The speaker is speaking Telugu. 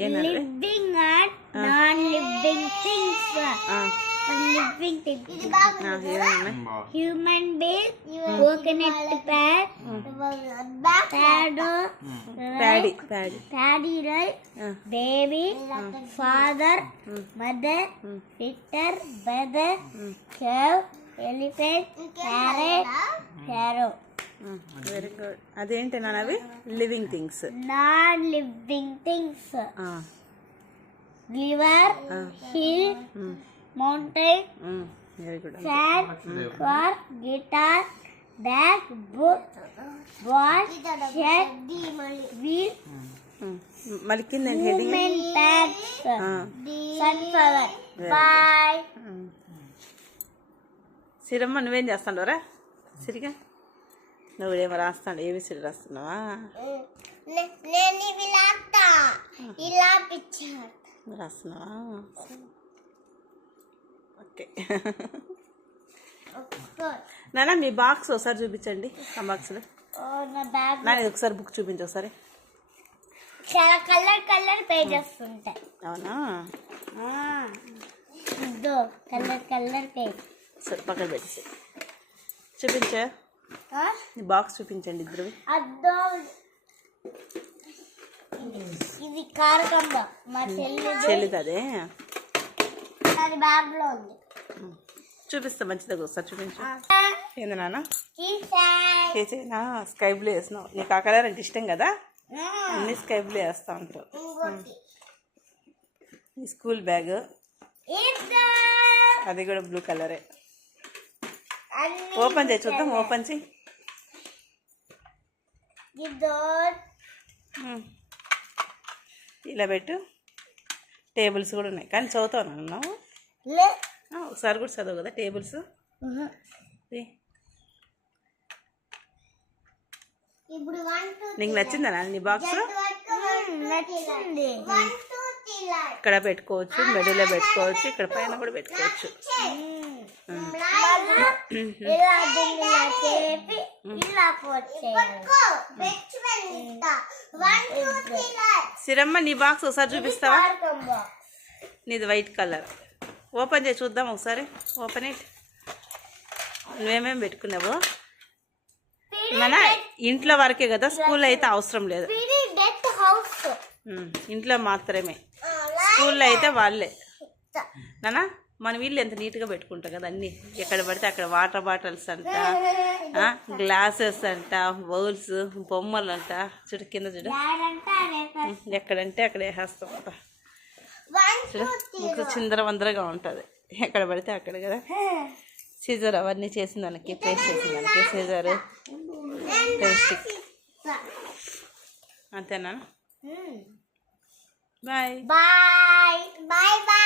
living and non-living things. Living things. Human being, coconut pad, paddy rice, baby, father, mother, sister, brother, cow, elephant, parrot, parrot. Very good. అదేంటి నాన్న అవి? Living things. Non living things. River, hill, mountain, very good. Fan, car, guitar, bag, book, ball, shirt, wheel, మళ్ళీ కింద heading human pads, sunflower. Boy. సిరమ్మ నువ్వేం చేస్తాండవరా? సిరిగా నువ్వేమో రాస్తాడు. ఏమి సిరి రాస్తున్నావా? రాస్తున్నావా? ఓకే. నాన్న మీ బాక్స్ ఒకసారి చూపించండి. ఆ బాక్స్లో నా ఒకసారి బుక్ చూపించు ఒకసారి. చాలా కలర్ కలర్ పేజెస్ ఉంటాయి. అవునా? Colour colour page. సరే పక్కన పెట్టేసి చూపించా. బాక్స్ చూపించండి ఇద్దరు. ఇది కారకంబ మా చెల్లిది. అదే అది బ్యాగ్ లో ఉంది. చూపిస్తా మంచిదా ఒకసారి చూపించు. ఏంది నాన్న? చేసేనా? స్కై బ్లూ వేసినావు. నీకు ఆ కలర్ అంటే ఇష్టం కదా, అన్ని స్కై బ్లూ వేస్తా ఉంటావు. ఈ స్కూల్ బ్యాగ్ అది కూడా బ్లూ కలరే. ఓపెన్ చేయి చూద్దాం. ఓపెన్ చేయి. ఇలా పెట్టు. టేబుల్స్ కూడా ఉన్నాయి కానీ చదువుతావు అన్నావు. ఒకసారి కూడా చదువు కదా టేబుల్స్. నీకు నచ్చిందా నీ బాక్స్? ఇక్కడ పెట్టుకోవచ్చు, మెడలో పెట్టుకోవచ్చు, ఇక్కడ పైన కూడా పెట్టుకోవచ్చు. సిరమ్మ నీ బాక్స్ ఒకసారి చూపిస్తావా? నీది వైట్ కలర్. ఓపెన్ చేసి చూద్దాం ఒకసారి. Open it. నువ్వేమేమి పెట్టుకున్నావు? మన ఇంట్లో వరకే కదా, స్కూల్ అయితే అవసరం లేదు. ఇంట్లో మాత్రమే. స్కూల్లో అయితే వాళ్ళే నానా. మన వీళ్ళు ఎంత నీట్గా పెట్టుకుంటాం కదా అన్నీ. ఎక్కడ పడితే అక్కడ వాటర్ బాటిల్స్ అంట, గ్లాసెస్ అంట, బౌల్స్, బొమ్మలు అంట. చూడు కింద చూడు, ఎక్కడంటే అక్కడ వేసేస్తాం అంట. చూడు ముక్కు చిందర వందరగా ఉంటుంది ఎక్కడ పడితే అక్కడ కదా. సీజర్ అవన్నీ చేసిన దానికి, పేస్ట్ చేసిన దానికి సీజర్, పెన్స్టిక్. అంతేనా? Bye bye bye bye.